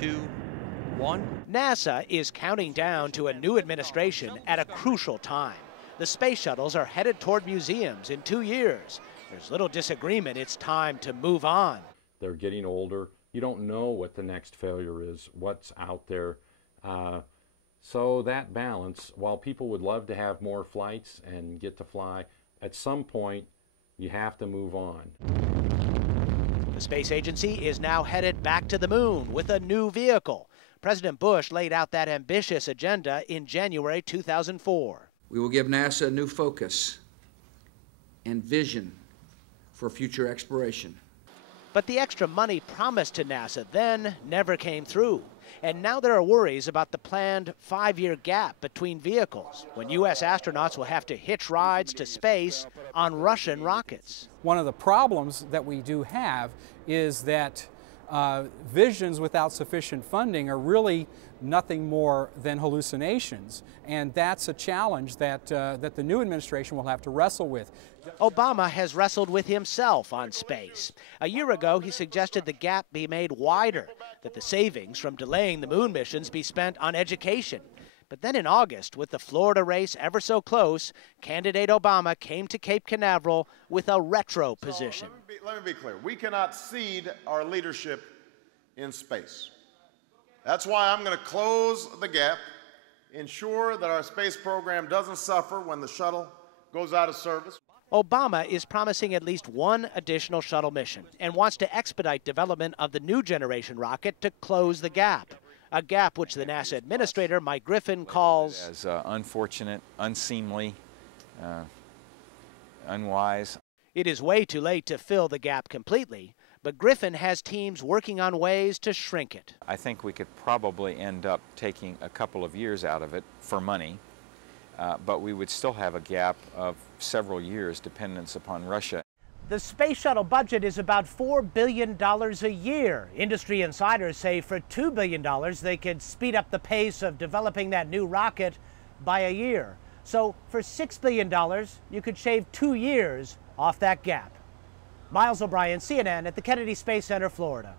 2, 1. NASA is counting down to a new administration at a crucial time. The space shuttles are headed toward museums in 2 years. There's little disagreement it's time to move on. They're getting older. You don't know what the next failure is, what's out there. So that balance, while people would love to have more flights and get to fly, at some point you have to move on. The space agency is now headed back to the moon with a new vehicle. President Bush laid out that ambitious agenda in January 2004. We will give NASA a new focus and vision for future exploration. But the extra money promised to NASA then never came through. And now there are worries about the planned 5-year gap between vehicles, when U.S. astronauts will have to hitch rides to space on Russian rockets. One of the problems that we do have is that visions without sufficient funding are really nothing more than hallucinations, and that's a challenge that the new administration will have to wrestle with. Obama has wrestled with himself on space. A year ago, he suggested the gap be made wider, that the savings from delaying the moon missions be spent on education. But then in August, with the Florida race ever so close, candidate Obama came to Cape Canaveral with a retro position. Let me be clear. We cannot cede our leadership in space. That's why I'm going to close the gap, ensure that our space program doesn't suffer when the shuttle goes out of service. Obama is promising at least one additional shuttle mission and wants to expedite development of the new generation rocket to close the gap. A gap which the NASA administrator, Mike Griffin, calls as unfortunate, unseemly, unwise. It is way too late to fill the gap completely, but Griffin has teams working on ways to shrink it. I think we could probably end up taking a couple of years out of it for money, but we would still have a gap of several years dependence upon Russia. The space shuttle budget is about $4 billion a year. Industry insiders say for $2 billion, they could speed up the pace of developing that new rocket by a year. So for $6 billion, you could shave 2 years off that gap. Miles O'Brien, CNN at the Kennedy Space Center, Florida.